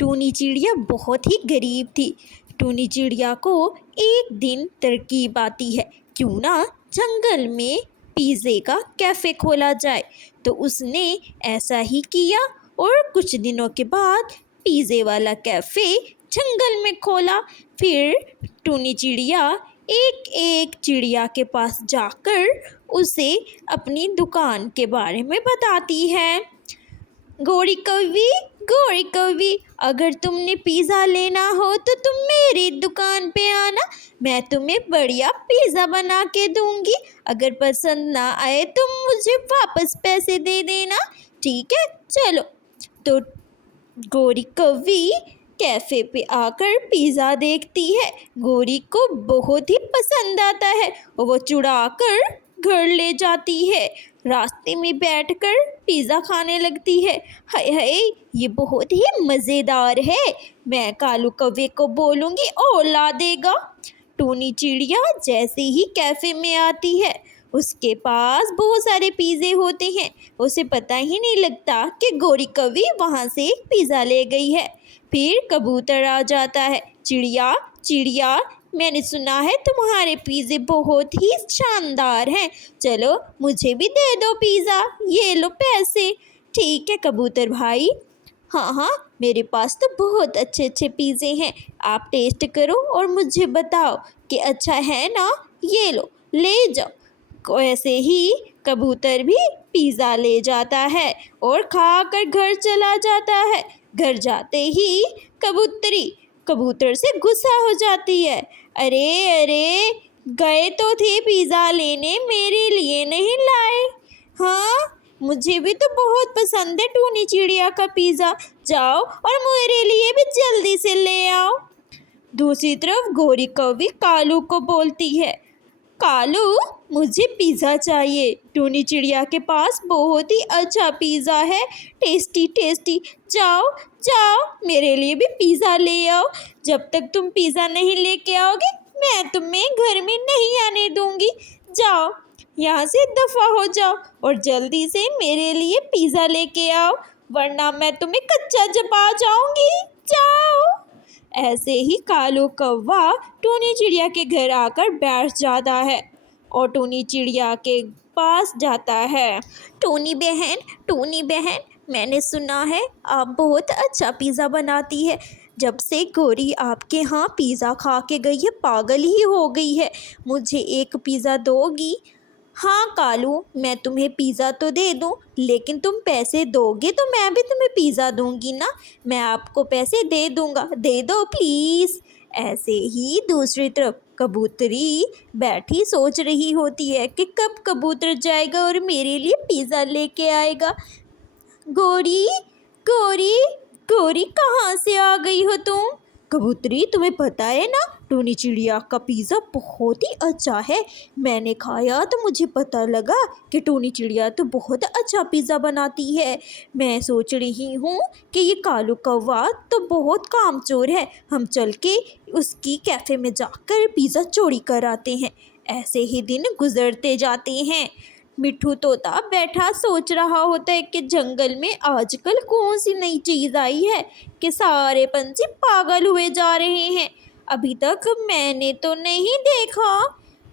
टूनी चिड़िया बहुत ही गरीब थी। टूनी चिड़िया को एक दिन तरकीब आती है, क्यों ना जंगल में पिज़्ज़े का कैफ़े खोला जाए। तो उसने ऐसा ही किया और कुछ दिनों के बाद पिज़्ज़े वाला कैफ़े जंगल में खोला। फिर टूनी चिड़िया एक एक चिड़िया के पास जाकर उसे अपनी दुकान के बारे में बताती है। गौरी कौवी, अगर तुमने पिज़्ज़ा लेना हो तो तुम मेरी दुकान पे आना, मैं तुम्हें बढ़िया पिज़्ज़ा बना के दूंगी। अगर पसंद ना आए तो मुझे वापस पैसे दे देना, ठीक है? चलो। तो गौरी कौवी कैफ़े पे आकर पिज़्ज़ा देखती है। गौरी को बहुत ही पसंद आता है और वो चुरा कर घर ले जाती है। रास्ते में बैठकर पिज़्ज़ा खाने लगती है। हाय हाय, ये बहुत ही मज़ेदार है, मैं कालू कौवे को बोलूँगी और ला देगा। टूनी चिड़िया जैसे ही कैफ़े में आती है, उसके पास बहुत सारे पिज़्ज़े होते हैं। उसे पता ही नहीं लगता कि गौरी कौवी वहाँ से एक पिज़्ज़ा ले गई है। फिर कबूतर आ जाता है। चिड़िया चिड़िया, मैंने सुना है तुम्हारे पिज़्ज़े बहुत ही शानदार हैं, चलो मुझे भी दे दो पिज़्ज़ा, ये लो पैसे। ठीक है कबूतर भाई, हाँ हाँ, मेरे पास तो बहुत अच्छे अच्छे पिज़्ज़े हैं, आप टेस्ट करो और मुझे बताओ कि अच्छा है ना, ये लो, ले जाओ। ऐसे ही कबूतर भी पिज़्ज़ा ले जाता है और खाकर घर चला जाता है। घर जाते ही कबूतर से गुस्सा हो जाती है। अरे अरे, गए तो थे पिज़्ज़ा लेने, मेरे लिए नहीं लाए। हाँ, मुझे भी तो बहुत पसंद है टूनी चिड़िया का पिज़्ज़ा, जाओ और मेरे लिए भी जल्दी से ले आओ। दूसरी तरफ गौरी कौवी कालू को बोलती है, कालू, मुझे पिज़्ज़ा चाहिए, टूनी चिड़िया के पास बहुत ही अच्छा पिज़्ज़ा है, टेस्टी टेस्टी, जाओ जाओ मेरे लिए भी पिज़्ज़ा ले आओ। जब तक तुम पिज़्ज़ा नहीं लेके आओगे मैं तुम्हें घर में नहीं आने दूंगी, जाओ यहाँ से दफ़ा हो जाओ और जल्दी से मेरे लिए पिज़्ज़ा लेके आओ, वरना मैं तुम्हें कच्चा चबा जाऊंगी, जाओ। ऐसे ही कालू कौवा टूनी चिड़िया के घर आकर बैठ जाता है और टूनी चिड़िया के पास जाता है। टूनी बहन, मैंने सुना है आप बहुत अच्छा पिज़्ज़ा बनाती है। जब से गौरी आपके यहाँ पिज़्ज़ा खा के गई है पागल ही हो गई है, मुझे एक पिज़्ज़ा दोगी? हाँ कालू, मैं तुम्हें पिज़्ज़ा तो दे दूँ, लेकिन तुम पैसे दोगे तो मैं भी तुम्हें पिज़्ज़ा दूंगी ना, मैं आपको पैसे दे दूंगा, दे दो प्लीज़। ऐसे ही दूसरी तरफ कबूतरी बैठी सोच रही होती है कि कब कबूतर जाएगा और मेरे लिए पिज़्ज़ा लेके आएगा। गौरी गौरी गौरी, कहाँ से आ गई हो तुम? कबूतरी, तुम्हें पता है ना, टूनी चिड़िया का पिज़्ज़ा बहुत ही अच्छा है, मैंने खाया तो मुझे पता लगा कि टूनी चिड़िया तो बहुत अच्छा पिज़्ज़ा बनाती है। मैं सोच रही हूँ कि ये कालू कौवा तो बहुत कामचोर है, हम चल के उसकी कैफ़े में जाकर पिज़्ज़ा चोरी कर आते हैं। ऐसे ही दिन गुजरते जाते हैं। मिट्ठू तोता बैठा सोच रहा होता है कि जंगल में आजकल कौन सी नई चीज़ आई है कि सारे पंछी पागल हुए जा रहे हैं, अभी तक मैंने तो नहीं देखा।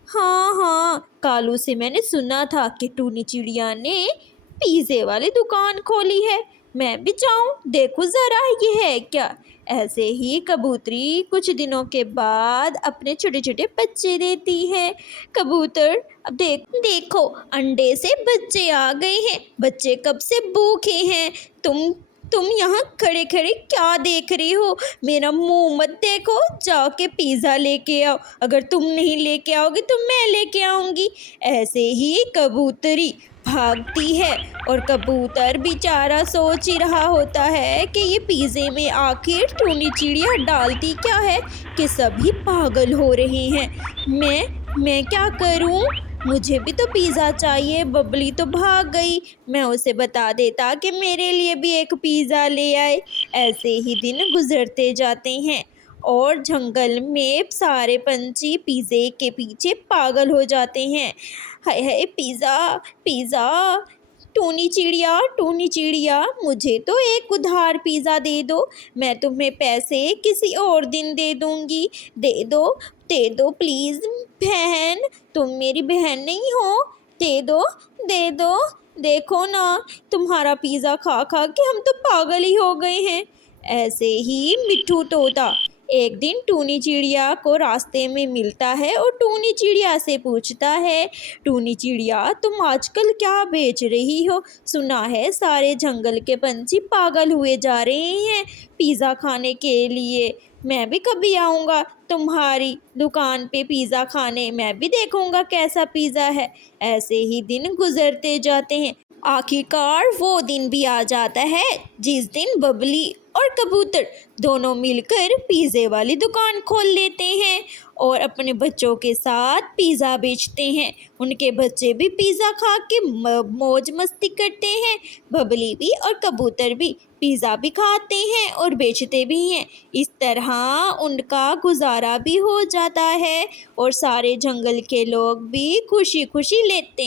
हाँ हाँ, कालू से मैंने सुना था कि टूनी चिड़िया ने पिज़्ज़े वाली दुकान खोली है, मैं भी जाऊं देखूं ज़रा ये है क्या। ऐसे ही कबूतरी कुछ दिनों के बाद अपने छोटे छोटे बच्चे देती है। कबूतर, अब देखो अंडे से बच्चे आ गए हैं, बच्चे कब से भूखे हैं, तुम यहाँ खड़े खड़े क्या देख रहे हो, मेरा मुंह मत देखो, जाके पिज़्ज़ा लेके आओ, अगर तुम नहीं लेके आओगे तो मैं लेके आऊँगी। ऐसे ही कबूतरी भागती है और कबूतर बेचारा सोच ही रहा होता है कि ये पिज़्ज़े में आखिर टूनी चिड़िया डालती क्या है कि सभी पागल हो रहे हैं। मैं क्या करूं, मुझे भी तो पिज़्ज़ा चाहिए। बबली तो भाग गई, मैं उसे बता देता कि मेरे लिए भी एक पिज़्ज़ा ले आए। ऐसे ही दिन गुजरते जाते हैं और जंगल में सारे पंछी पिज़्ज़े के पीछे पागल हो जाते हैं। हाय हाय, पिज़्ज़ा पिज़्ज़ा, टूनी चिड़िया मुझे तो एक उधार पिज़्ज़ा दे दो, मैं तुम्हें पैसे किसी और दिन दे दूँगी। दे दो प्लीज़ बहन, तुम मेरी बहन नहीं हो? दे दो, देखो ना, तुम्हारा पिज़्ज़ा खा खा के हम तो पागल ही हो गए हैं। ऐसे ही मिट्ठू तोता एक दिन टूनी चिड़िया को रास्ते में मिलता है और टूनी चिड़िया से पूछता है, टूनी चिड़िया तुम आजकल क्या बेच रही हो? सुना है सारे जंगल के पंछी पागल हुए जा रहे हैं पिज़्ज़ा खाने के लिए। मैं भी कभी आऊँगा तुम्हारी दुकान पे पिज़्ज़ा खाने, मैं भी देखूँगा कैसा पिज़्ज़ा है। ऐसे ही दिन गुजरते जाते हैं। आखिरकार वो दिन भी आ जाता है जिस दिन बबली और कबूतर दोनों मिलकर पिज़्ज़े वाली दुकान खोल लेते हैं और अपने बच्चों के साथ पिज़्ज़ा बेचते हैं। उनके बच्चे भी पिज़्ज़ा खा के मौज मस्ती करते हैं। बबली भी और कबूतर भी पिज़्ज़ा भी खाते हैं और बेचते भी हैं। इस तरह उनका गुजारा भी हो जाता है और सारे जंगल के लोग भी खुशी खुशी लेते हैं।